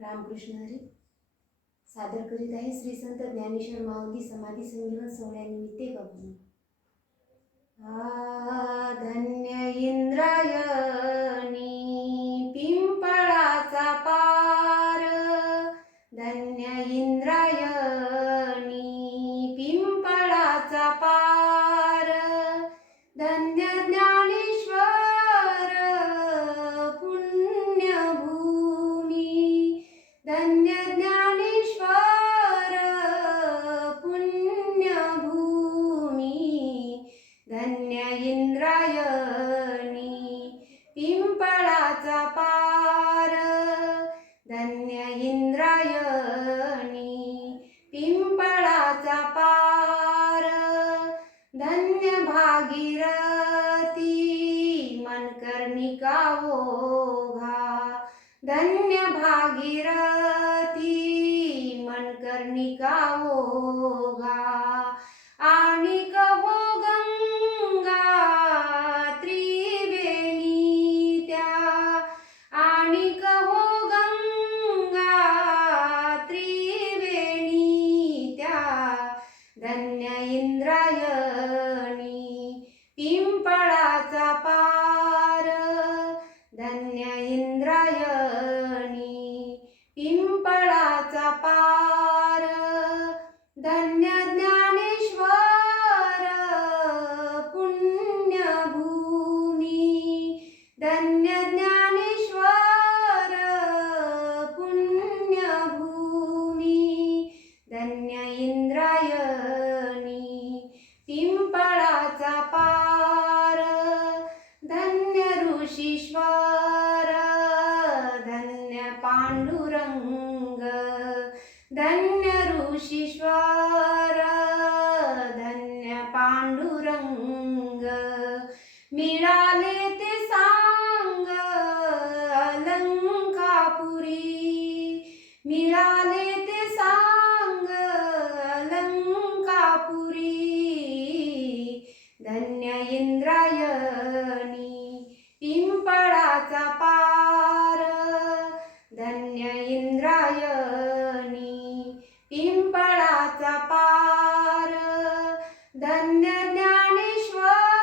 रामकृष्ण हरी. सादर करीत आहे श्री संत ज्ञानेश्वर माऊली समाधी संजीवन सोहळ्यानिमित्ते बघून. धन्य ज्ञानेश्वर पुण्यभूमी धन्य इंद्रायणी पिंपळाचा पार धन्य इंद्रायणी पिंपळाचा पार धन्य भागीरथी मनकर्णिका ओघा धन्य भागीरथी मनकर्णिका ओघा ज्ञानेश्वर पुण्यभूमी धन्य इंद्रायणी पिंपळाचा पार धन्य ऋषीश्वर धन्य पांडुरंग धन्य ऋषीश्वर धन्य पांडुरंग मिळा इंद्रायणी पिंपळाचा पार. धन्य इंद्रायणी पिंपळाचा पार. धन्य ज्ञानेश्वर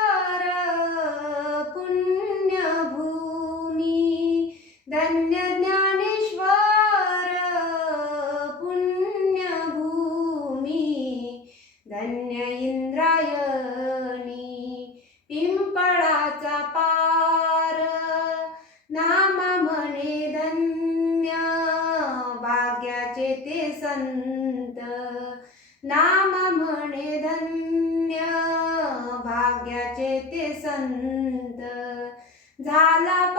भाग्याचे ते संत. नाम म्हणे धन्य भाग्याचे ते संत. झाला